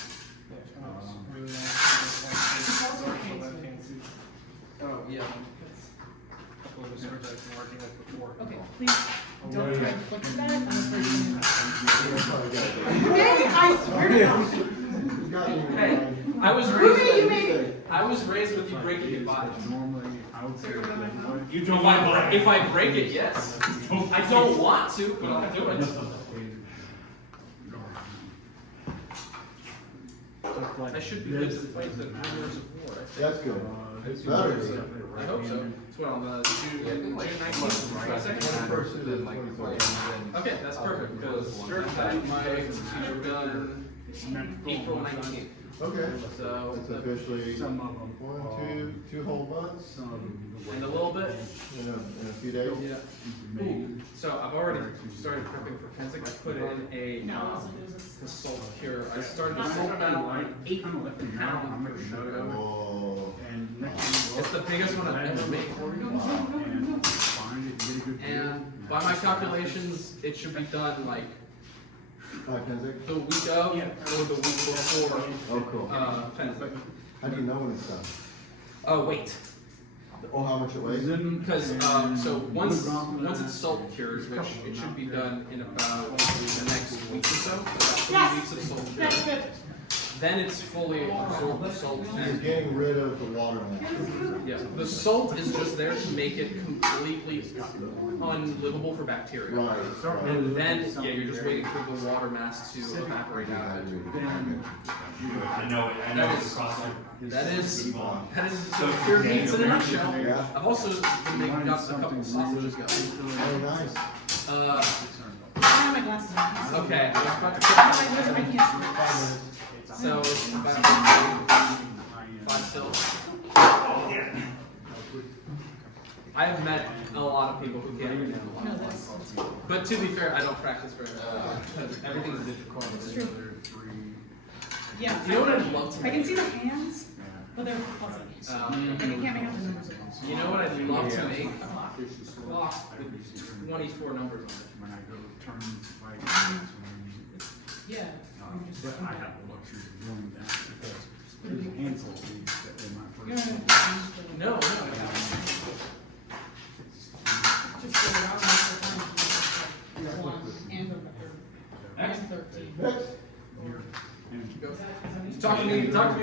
Oh, yeah. Couple of the swords I've been working with before. Okay, please don't try to flick that. I'm afraid you're Hey, Hey, I swear to God. You got me. Hey, I was Ruby, you made raised. I was raised with you breaking your body. Normally, I would say that anyway. You If I break it, yes. I don't want to, but I'll do it. I should be good to fight the rumors of war. I think. That's good. It's better. I hope so. It's what on the June 19th. Okay, that's perfect because my procedure done April 19th. Okay. So It's officially Some of them. 2 whole months in a little bit. in a few days. Yeah. Ooh, so I've already started prepping for Kensington. I put in a salt cure. I started to salt down 8 pounds per sugar. Whoa. And next It's the biggest one I've ever made. and find it, get a good deal. And by my calculations, it should be done like Kenzie? the week of or the week before Oh, cool. Kensington. How do you know when it's done? Oh wait, Oh, how much it weighs? because so once it's salt cures, which it should be done in about the next week or so, about 3 weeks of salt cure. That's good. Then it's fully absorbed the salt. You're And, getting rid of the water mass. yeah, the salt is just there to make it completely unlivable for bacteria. Right. And then, yeah, you're just waiting for the water mass to evaporate out of it. I know it. I know it's across That is the pure meats in a nutshell. Yeah. I've also been making up a couple sausages going. Oh, nice. Uh, I have my glasses on. okay, I was about to I put can't. so it's about 5 sills. I have met a lot of people who can't even handle No, it. that's But to be fair, I don't practice very well because everything's digital. it's true. Yeah. You know what I'd love to I make? can see the hands, but they're fuzzy. And you can't make out the numbers. You know what I'd love to make? A clock with 24 numbers on it. When I go turn like, Yeah. but I have the luxury of doing that because there's a handful of these that were my You're first. gonna No, no. just go around the time. One and the 13. Next. Talk to me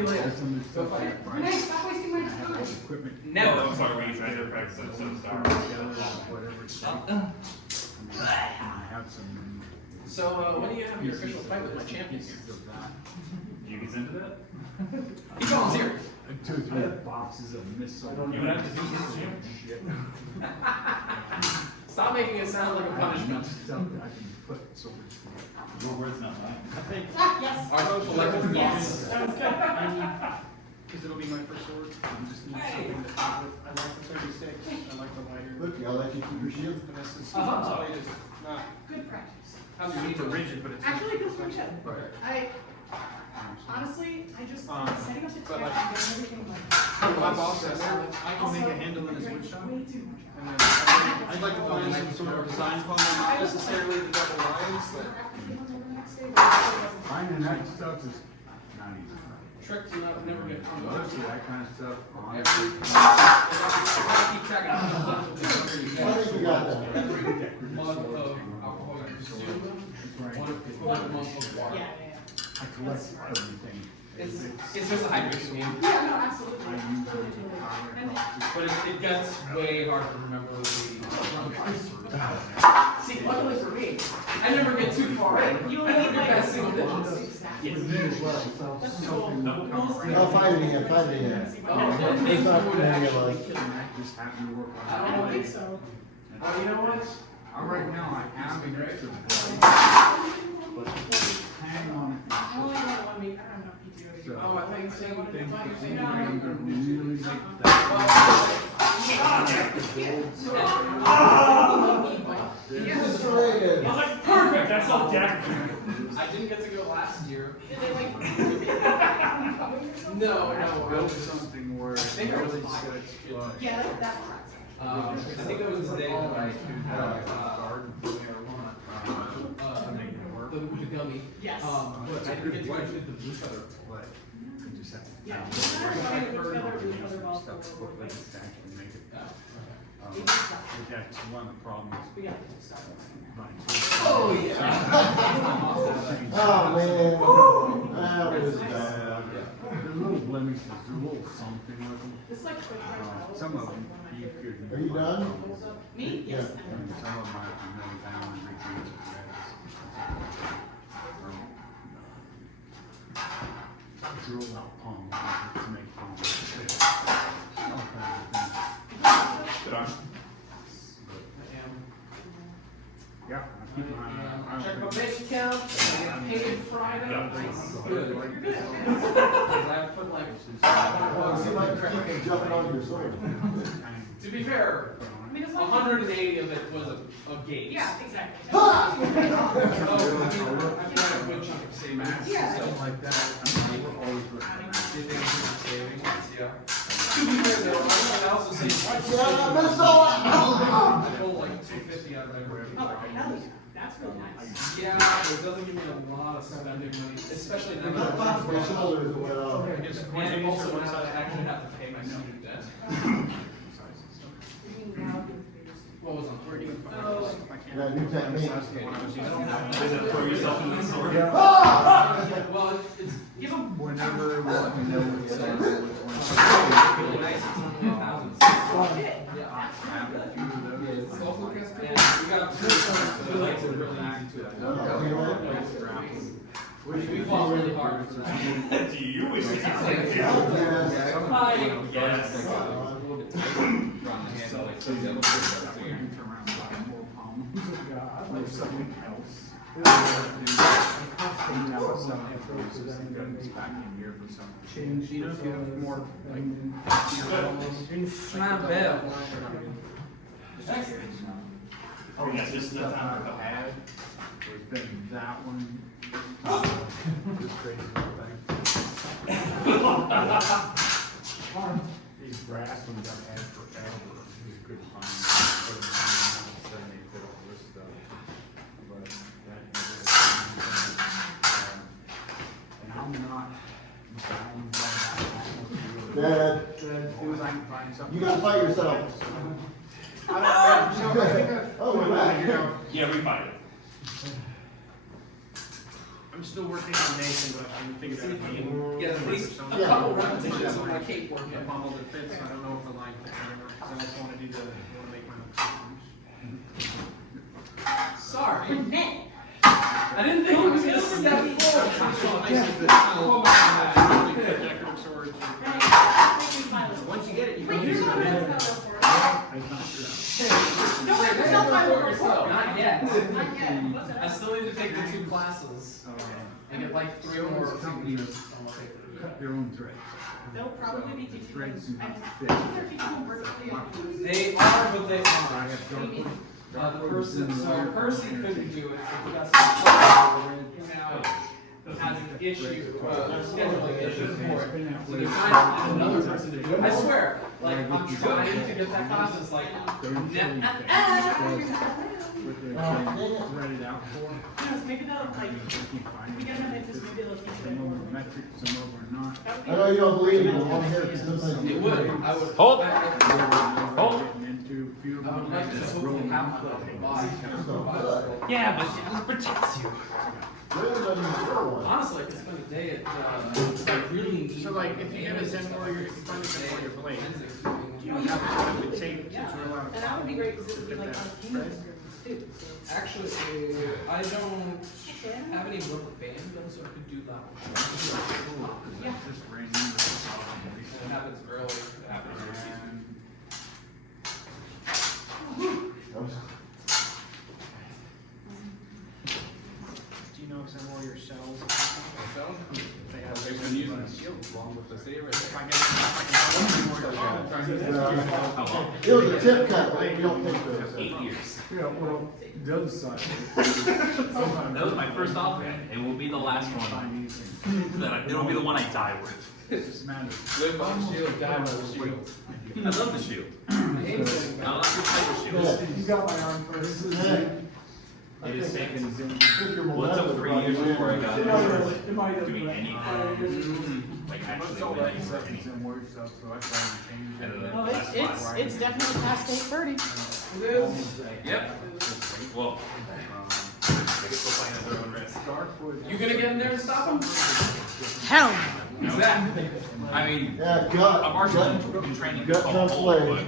later. Go fight. Renee, stop wasting my time. Equipment. Never. I'm sorry, when you tried to practice episode Star Whatever it's. I have some. So, when do you have your official fight with my champions? You get into that? He volunteered. And 2 or 3 boxes of missiles. You would have to do his gym. Shit. Stop making it sound like a punishment. Stuff that I can put swords through. Your word's not mine. Yes. Our collective Yes, that was good. Because it'll be my first sword. I just need something to fit with. I like the 36. I like the lighter. Look, I'll let you keep your shield. And this is Uh-huh. it's not. Good practice. It's rigid, but it's Actually, it feels pretty good. Okay. Honestly, I just, Um, setting up the but tech like- and getting everything like. My boss says I can make a handle in his wood shop. And then I'd like to find some sort of design plan, not necessarily the double lines, but Finding that stuff is not easy. Trick to never get hung up. Most of that kind of stuff, Every, honestly. keep track of how much I think we got that. Every mug of alcohol you consume, one mug of water. Yeah. I collect everything. It's just a hydration game. Yeah, no, absolutely. I use it. And But it gets way harder to remember the See, luckily for me, I never get too far in. you I only never need get like. past single digits. Exactly. That's cool. I'll find it again, find it again. It's not gonna be like, That just happened to work I on I it. don't think so. Oh, you know what? Right now, I have an extra blade, but hang on. I only have 1 week. I don't have enough PTO to do. Oh, I think so. I'm gonna really make that. it's serrated. Perfect, that's all Jack. I didn't get to go last year. Did they like? No. Build something where it think I was really five. sets flush. Yeah, that tracks. I think it was the day that I Garden for marijuana, to make it work. the gummy. Yes. But I didn't get to go to the blue feather. But you just have to. Yeah. Stuff Yeah. quickly to actually make it. We can But stop. that's one of the problems. We gotta stop. Oh, yeah. Oh, man. That was bad. They're little blemishes, they're a little something with them. This like quick right Some of them, you could. Are you done? Me? Yes. And some of them I can really down and retreat to drill out palm to make palm. All kinds of things. Good on. Yeah, I keep my eye on. Check my bank account. I get paid Friday. Yeah. Good. You're good. I put like. Well, it seemed like you keep jumping on your sword. To be fair, I mean, as long as. 180 of it was a gate. Yeah, exactly. Oh, I mean, I've got a good chunk of savings. Yeah. So like that. We're always recommending. Savings. Yeah. To be fair, though, I also say. I pulled like 250 out of my work. Oh, that's really nice. Yeah, but it doesn't give me a lot of spending money, especially now. I thought my shoulders went off. And also now that I actually have to pay my student debt. What was on? That new technique. Throw yourself in the sword. Well, it's Give them. Whenever, let me know what it says. really nice. It's only 1,000. Yeah. I have a few of those. It's also good. And we got two legs are really easy to. We fought really hard for that. Do you wish to see something? Yes. So you have to turn around and buy more palm. Or something else. And now some influences and guns back in here for some. Change. You don't get more like. It's not bad. Oh, yes, this is the time for the Had was been that one. This crazy thing. These brass ones I've had forever. These good fun. Put them on, and they fit all this stuff. But that and I'm not bound by that. Dad, It was I can find something. you gotta fight yourself. Oh, we're back. Yeah, we find it. I'm still working on Nathan, but I figured out if I can. Yeah, at least a Yeah. couple repetitions of my cake work. The pommel that fits, I don't know if the line fits anymore, because I also want to do the, want to make my own. Sorry. Men. I didn't think I was gonna step forward. Decorative swords. Don't wait yourself, I will report. Not yet. Not yet. What's I that? still need to take the 2 classes and get like 3 more companies signatures. cut their own threads. They'll probably be teaching them. Threads and I fish. think they're teaching them virtually. They are, but they I aren't. have dark The person, so Percy couldn't do it, so he got some now has an issue, scheduling issue for it. So they're trying to find another person to do it. I swear, like, I'm trying to get that class, it's like, They're nah, utility nah, things. nah. What they're trying to thread it out for. Yes, maybe they'll, like, They keep finding we get them like this, maybe they'll teach some them of more. them are metric, some of them are not. I know you don't believe it, but long hair can sometimes. It would, I would. Hold. I- Hold. Getting into a few of I would them. like to that's hopefully rolling have out. my body. Yeah, but it protects you. Really doesn't even wear one. Honestly, it's been a day at, I really need. So like, if you get a 10 warrior, you find a 10 warrior blade. You You have to have it taped to Yeah, drill out. and that would be great, because it would be like on King's too, so. Actually, I don't have any rubber band guns, so I could do that one. Yeah. Just ran into the problem. It happens early, it happens early. Do you know if some warrior sells? They've been using the shield along with the saber. If I get, if I can How long? It was a tip cut, but we don't think those. 8 years. Yeah, well, the other side. That was my first offhand. It will be the last one. It'll be the one I die with. It just matters. Live on the shield, die on the shield. I love the shield. I like your type of shield. You got my arm first. It has taken, I think your well, it took momentum 3 brought years you in. before I got It might have, it might have. doing anything, like actually winning for anything. Some more stuff, so that's why we changed And it. then Oh, the last one. it's definitely past 8:30. It is. Yep. Well, I guess we'll find another one rest. You gonna get in there and stop him? Hell. Exactly. I mean, Yeah, a gut, martial gut, in training gut is called comes hold, play. but